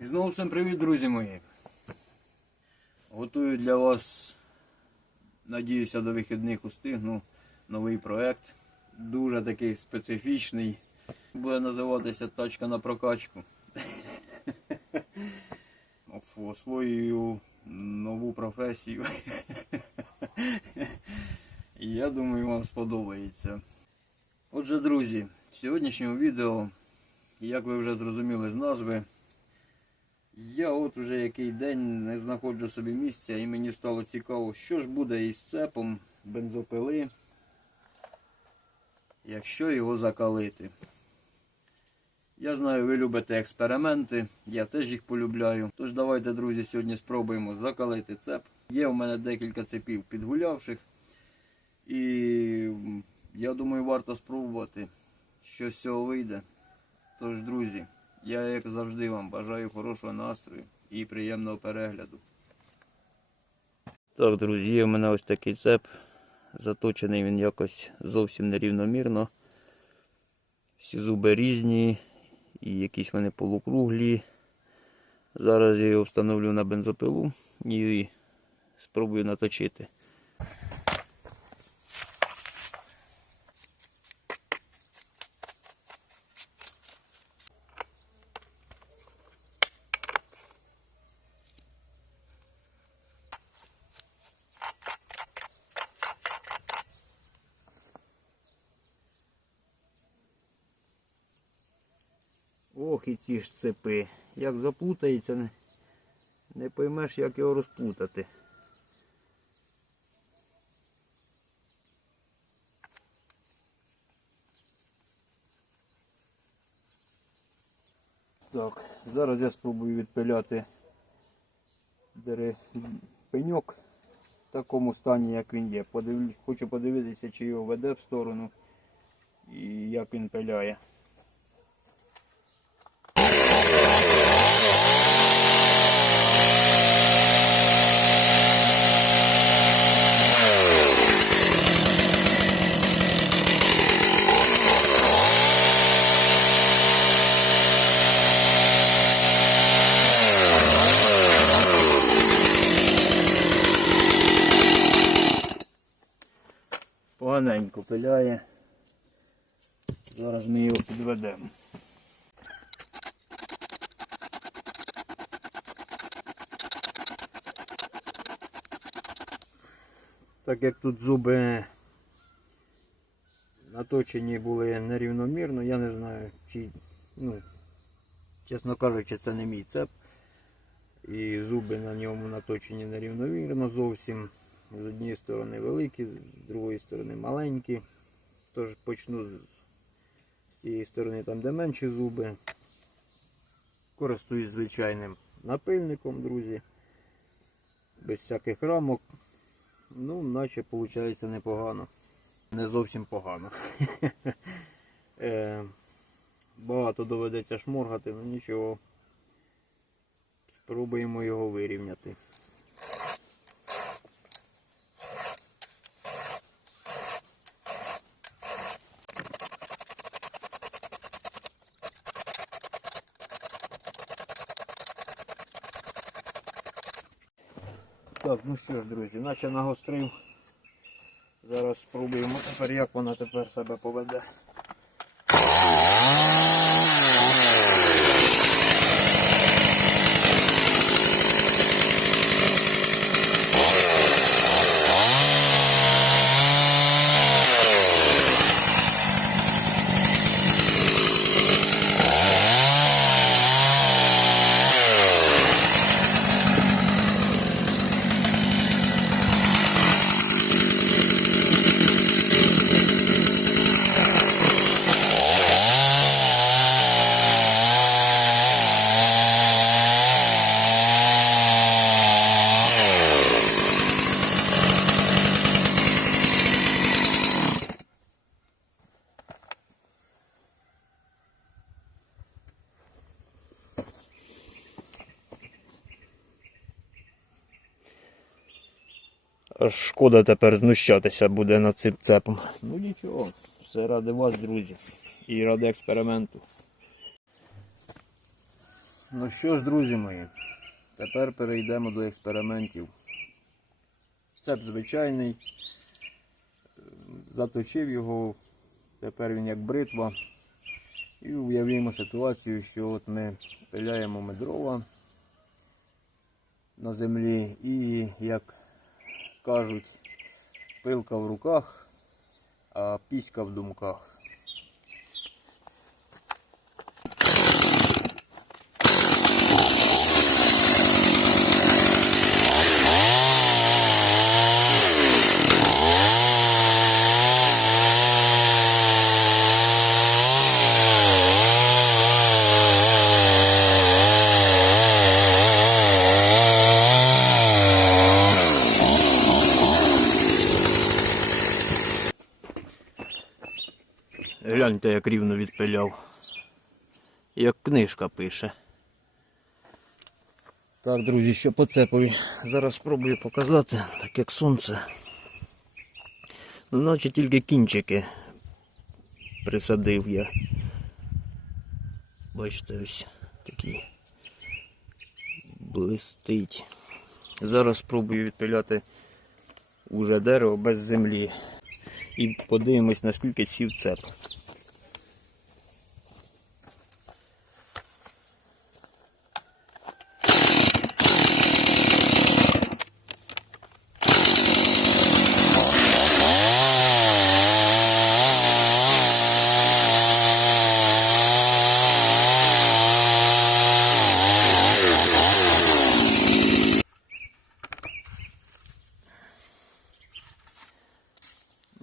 І знову всім привіт, друзі мої. Готую для вас, надіюся, до вихідних устигну новий проект. Дуже такий специфічний. Буде називатися тачка на прокачку. Освоюю нову професію. Я думаю, вам сподобається. Отже, друзі, в сьогоднішньому відео, як ви вже зрозуміли з назви, я от уже який день не знаходжу собі місця і мені стало цікаво, що ж буде із цепом бензопили, якщо його закалити. Я знаю, ви любите експерименти, я теж їх полюбляю. Тож давайте, друзі, сьогодні спробуємо закалити цеп. Є в мене декілька цепів підгулявших. І я думаю, варто спробувати, що з цього вийде. Тож, друзі, я як завжди вам бажаю хорошого настрою і приємного перегляду. Так, друзі, в мене ось такий цеп. Заточений він якось зовсім нерівномірно. Всі зуби різні і якісь вони полукруглі. Зараз я його встановлю на бензопилу і спробую наточити. І ці ж цепи. Як заплутається, не, поймеш, як його розплутати. Так, зараз я спробую відпиляти пеньок в такому стані, як він є. Подив... Хочу подивитися, чи його веде в сторону і як він пиляє. Поганенько пиляє. Зараз ми його підведемо. Так як тут зуби наточені були нерівномірно, я не знаю, чи, ну, чесно кажучи, це не мій цеп. І зуби на ньому наточені нерівномірно зовсім. З однієї сторони великі, з другої сторони маленькі. Тож почну з тієї сторони, там де менші зуби. Користуюсь звичайним напильником, друзі. Без всяких рамок. Ну, наче виходить непогано. Не зовсім погано. Е, Багато доведеться шморгати, ну нічого. Спробуємо його вирівняти. Так, ну що ж, друзі, наче нагострив. Зараз спробуємо тепер, як вона тепер себе поведе. Шкода тепер знущатися буде над цим цепом. Ну нічого, все ради вас, друзі. І ради експерименту. Ну що ж, друзі мої, тепер перейдемо до експериментів. Цеп звичайний. Заточив його, тепер він як бритва. І уявімо ситуацію, що от ми пиляємо ми дрова на землі і, як кажуть, пилка в руках, а піська в думках. Гляньте, як рівно відпиляв. Як книжка пише. Так, друзі, що по цепові. Зараз спробую показати, так як сонце. Ну, наче тільки кінчики присадив я. Бачите, ось такі блистить. Зараз спробую відпиляти уже дерево без землі. І подивимось, наскільки сів цеп.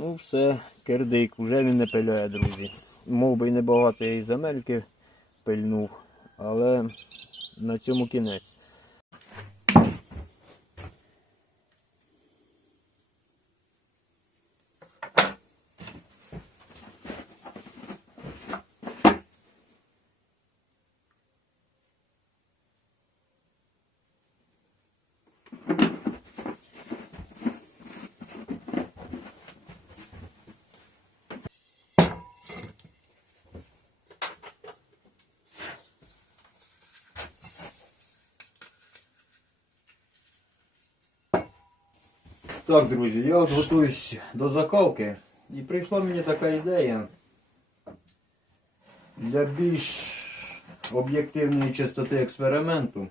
Ну все, кирдик, вже він не пиляє, друзі. Мов би і небагато я і земельки пильнув, але на цьому кінець. Так, друзі, я от готуюсь до закалки і прийшла мені така ідея для більш об'єктивної чистоти експерименту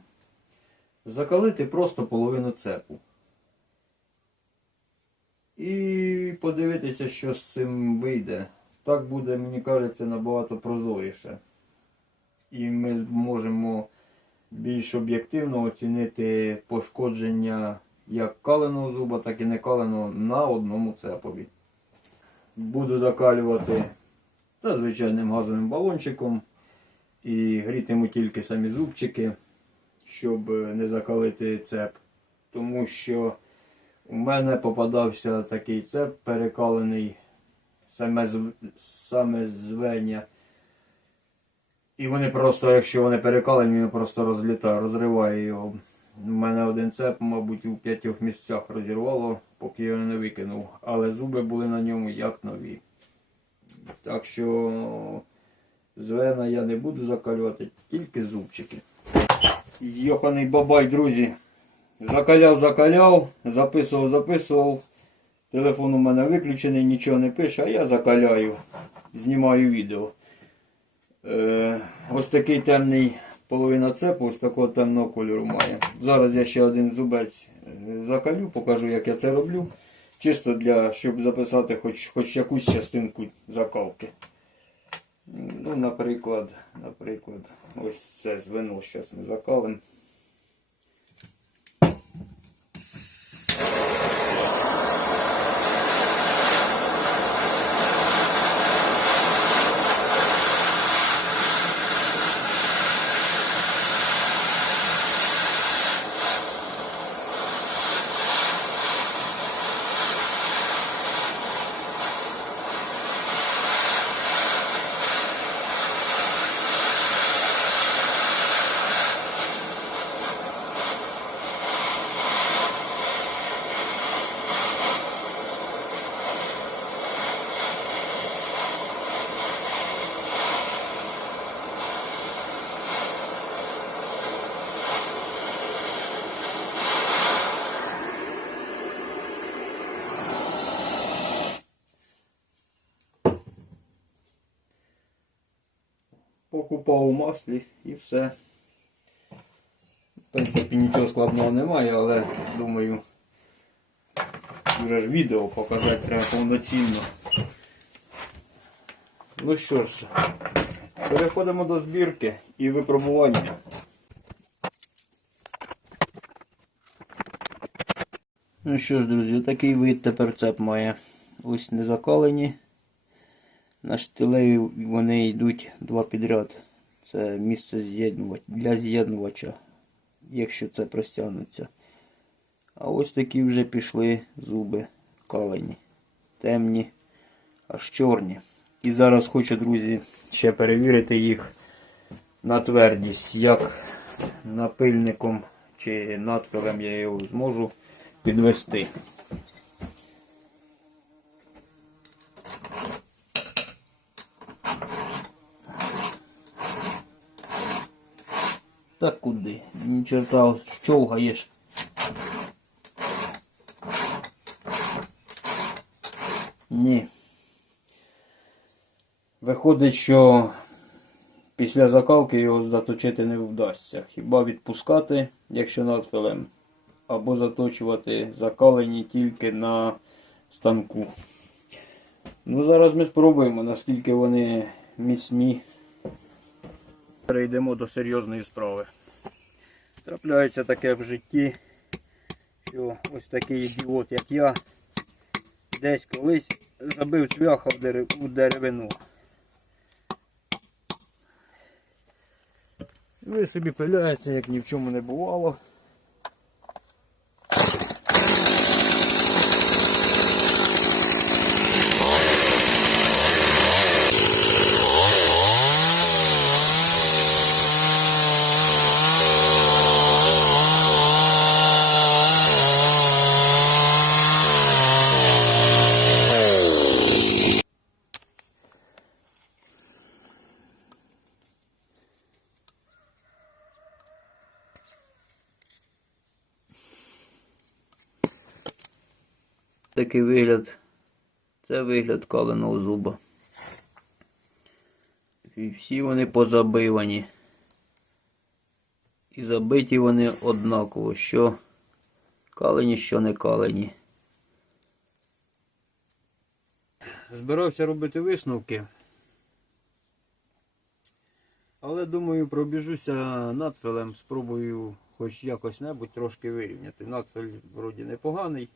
закалити просто половину цепу. І подивитися, що з цим вийде. Так буде, мені кажеться, набагато прозоріше. І ми зможемо більш об'єктивно оцінити пошкодження як каленого зуба, так і не каленого на одному цепові. Буду закалювати та звичайним газовим балончиком і грітиму тільки самі зубчики, щоб не закалити цеп. Тому що у мене попадався такий цеп перекалений саме, саме звення. І вони просто, якщо вони перекалені, він просто розлітає, розриває його. У мене один цеп, мабуть, у п'ятьох місцях розірвало, поки я не викинув. Але зуби були на ньому як нові. Так що звена я не буду закалювати, тільки зубчики. Йоханий бабай, друзі. Закаляв, закаляв, записував, записував. Телефон у мене виключений, нічого не пише, а я закаляю, знімаю відео. Е, ось такий темний половина цепу, ось такого темного кольору має. Зараз я ще один зубець е, закалю, покажу, як я це роблю. Чисто для, щоб записати хоч, хоч якусь частинку закалки. Ну, наприклад, наприклад, ось це звено зараз ми закалимо. У маслі і все. В принципі, нічого складного немає, але думаю, вже ж відео показати треба повноцінно. Ну що ж, переходимо до збірки і випробування. Ну що ж, друзі, такий вид тепер цеп має. Ось не закалені. На штилеві вони йдуть два підряд. Це місце для з'єднувача, якщо це простягнуться. А ось такі вже пішли зуби калені. Темні, аж чорні. І зараз хочу, друзі, ще перевірити їх на твердість, як напильником чи надфилем я його зможу підвести. Та куди? Ні черта щовгаєш. Ні. Виходить, що після закалки його заточити не вдасться. Хіба відпускати, якщо надфилем, або заточувати закалені тільки на станку. Ну, зараз ми спробуємо, наскільки вони міцні. Перейдемо до серйозної справи. Трапляється таке в житті, що ось такий ідіот, як я, десь колись забив цвяха у деревину. Ви собі пиляєте, як ні в чому не бувало. Такий вигляд. Це вигляд каленого зуба. І всі вони позабивані. І забиті вони однаково, що калені, що не калені. Збирався робити висновки. Але думаю, пробіжуся надфилем, спробую хоч якось небудь трошки вирівняти. Надфиль вроді непоганий.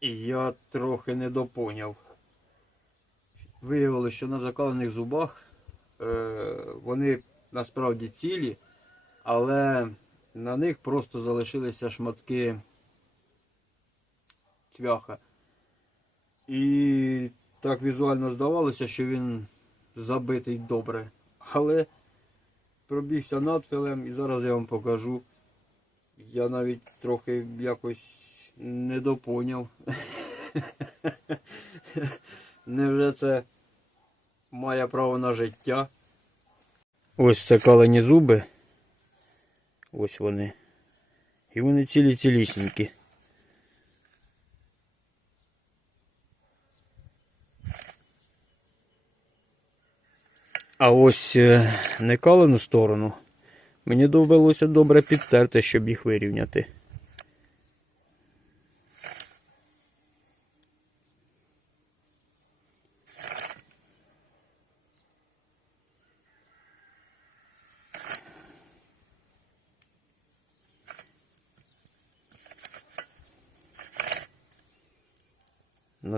І я трохи недопоняв. Виявилося, що на закалених зубах е, вони насправді цілі, але на них просто залишилися шматки цвяха. І так візуально здавалося, що він забитий добре. Але пробігся надфилем і зараз я вам покажу. Я навіть трохи якось недопоняв. Невже це має право на життя? Ось це калені зуби. Ось вони. І вони цілі цілісінькі. А ось е, некалену сторону мені довелося добре підтерти, щоб їх вирівняти.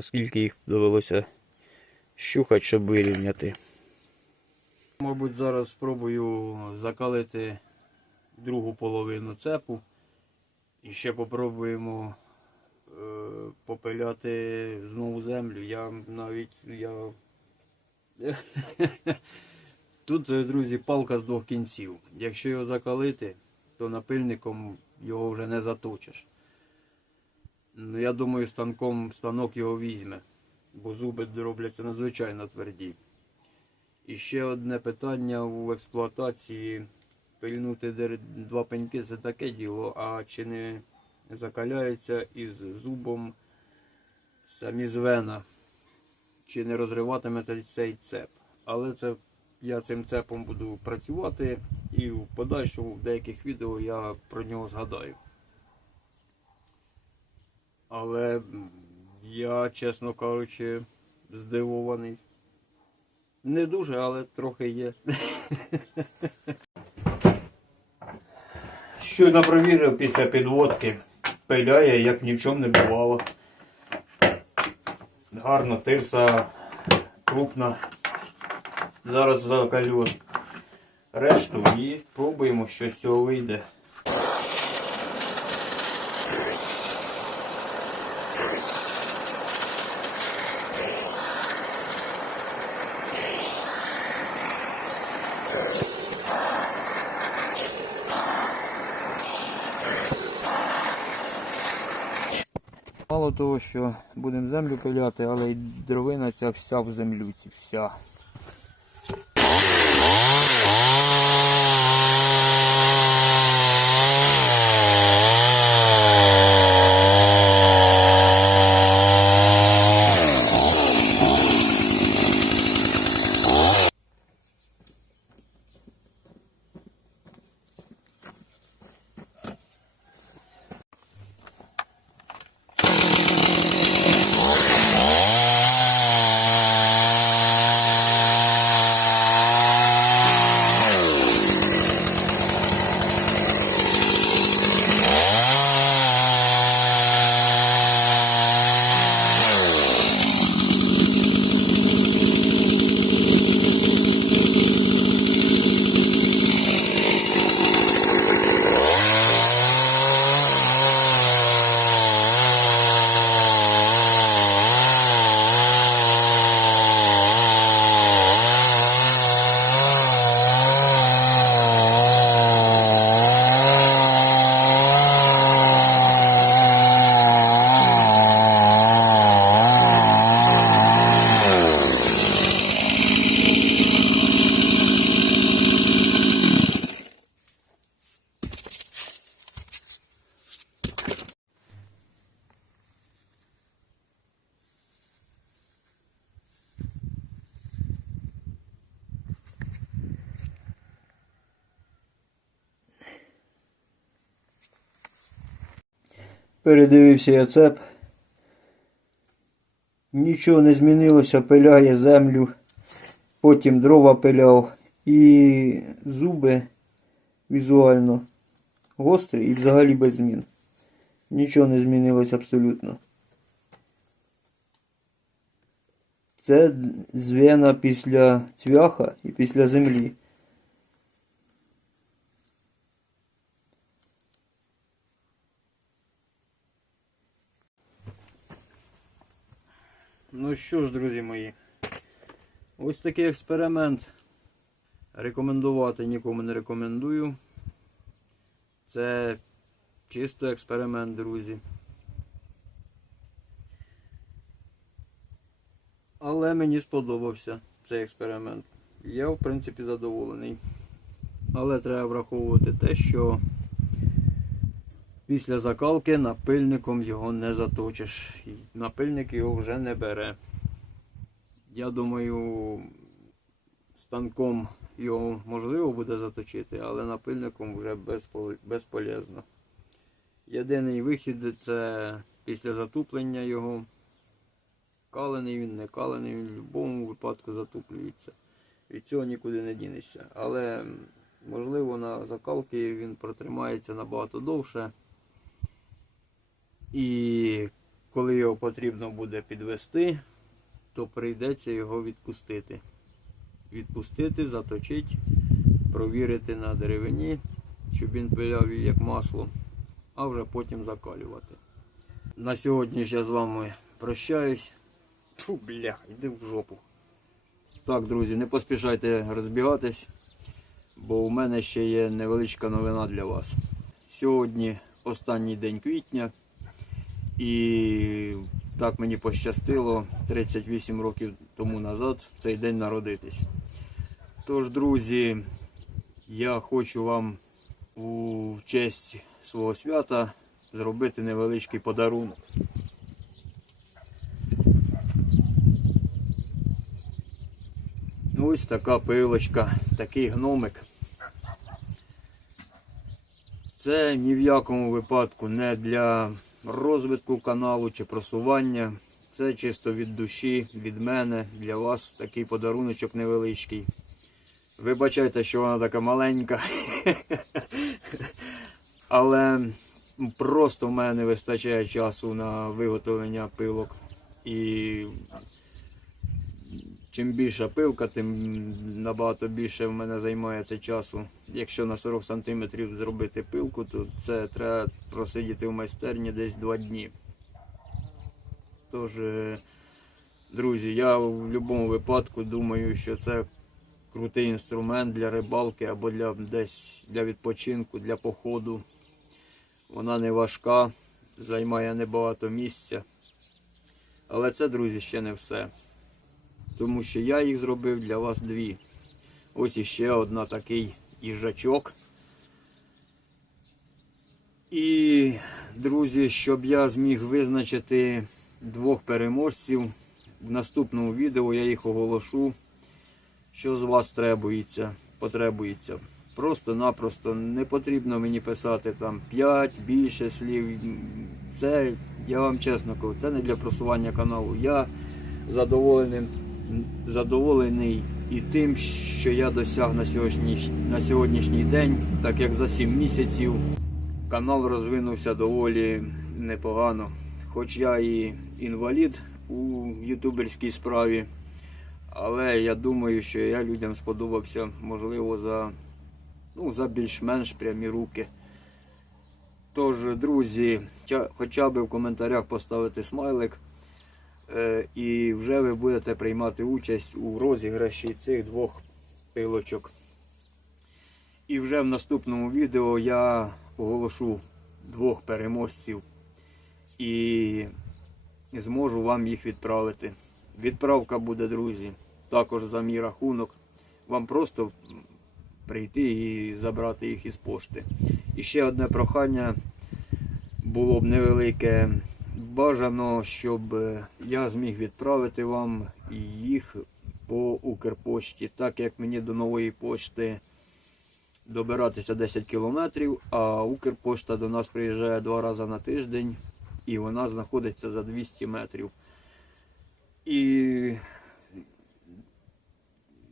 Наскільки їх довелося щухати, щоб вирівняти. Мабуть, зараз спробую закалити другу половину цепу. І ще попробуємо е, попиляти знову землю. Я навіть я. Тут, е, друзі, палка з двох кінців. Якщо його закалити, то напильником його вже не заточиш. Ну, я думаю, станком станок його візьме, бо зуби робляться надзвичайно тверді. І ще одне питання у експлуатації. Пильнути два пеньки це таке діло, а чи не закаляється із зубом самі звена, чи не розриватиме цей цеп. Але це я цим цепом буду працювати і в подальшому в деяких відео я про нього згадаю. Але я, чесно кажучи, здивований. Не дуже, але трохи є. Щойно провірив після підводки. Пиляє, як ні в чому не бувало. Гарно, тирса крупна. Зараз закалю решту і пробуємо, що з цього вийде. Мало того, що будемо землю пиляти, але й дровина ця вся в землюці, вся. Передивився я цеп. Нічого не змінилося, пиляє землю, потім дрова пиляв і зуби візуально гострі і взагалі без змін. Нічого не змінилось абсолютно. Це звена після цвяха і після землі. Ну що ж, друзі мої, ось такий експеримент. Рекомендувати нікому не рекомендую. Це чисто експеримент, друзі. Але мені сподобався цей експеримент. Я, в принципі, задоволений. Але треба враховувати те, що після закалки напильником його не заточиш. Напильник його вже не бере. Я думаю, станком його можливо буде заточити, але напильником вже безпол- безполезно. Єдиний вихід це після затуплення його. Калений він, не калений, він в будь-якому випадку затуплюється. Від цього нікуди не дінешся. Але можливо на закалки він протримається набагато довше. І коли його потрібно буде підвести, то прийдеться його відпустити. Відпустити, заточити, провірити на деревині, щоб він пиляв як масло, а вже потім закалювати. На сьогодні ж я з вами прощаюсь. Фу, бляха, йди в жопу. Так, друзі, не поспішайте розбігатись, бо у мене ще є невеличка новина для вас. Сьогодні останній день квітня. І так мені пощастило 38 років тому назад в цей день народитись. Тож, друзі, я хочу вам у честь свого свята зробити невеличкий подарунок. Ось така пилочка, такий гномик. Це ні в якому випадку не для розвитку каналу чи просування. Це чисто від душі, від мене, для вас такий подаруночок невеличкий. Вибачайте, що вона така маленька. Але просто в мене не вистачає часу на виготовлення пилок. І чим більша пилка, тим набагато більше в мене займає це часу. Якщо на 40 см зробити пилку, то це треба просидіти в майстерні десь 2 дні. Тож, е, друзі, я в будь-якому випадку думаю, що це крутий інструмент для рибалки або для десь для відпочинку, для походу. Вона не важка, займає небагато місця. Але це, друзі, ще не все. Тому що я їх зробив для вас дві. Ось іще одна такий їжачок. І, друзі, щоб я зміг визначити двох переможців, в наступному відео я їх оголошу, що з вас требується, потребується. Просто-напросто не потрібно мені писати там 5 більше слів. Це, я вам чесно кажу, це не для просування каналу. Я задоволений, задоволений і тим, що я досяг на сьогоднішній, на сьогоднішній день, так як за 7 місяців канал розвинувся доволі непогано. Хоч я і інвалід у ютуберській справі, але я думаю, що я людям сподобався, можливо, за, ну, за більш-менш прямі руки. Тож, друзі, хоча б в коментарях поставити смайлик, і вже ви будете приймати участь у розіграші цих двох пилочок. І вже в наступному відео я оголошу двох переможців і зможу вам їх відправити. Відправка буде, друзі, також за мій рахунок. Вам просто прийти і забрати їх із пошти. І ще одне прохання було б невелике. Бажано, щоб е, я зміг відправити вам їх по Укрпошті, так як мені до нової пошти добиратися 10 кілометрів, а Укрпошта до нас приїжджає два рази на тиждень і вона знаходиться за 200 метрів. І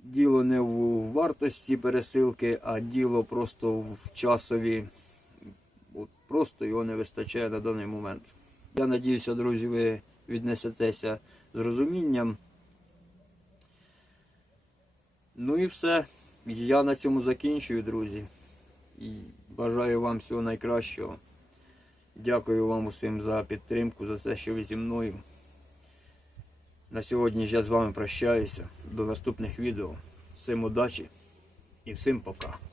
діло не в вартості пересилки, а діло просто в часові. Просто його не вистачає на даний момент. Я надіюся, друзі, ви віднесетеся з розумінням. Ну і все. Я на цьому закінчую, друзі. І бажаю вам всього найкращого. Дякую вам усім за підтримку, за те, що ви зі мною. На сьогодні ж я з вами прощаюся. До наступних відео. Всім удачі і всім пока.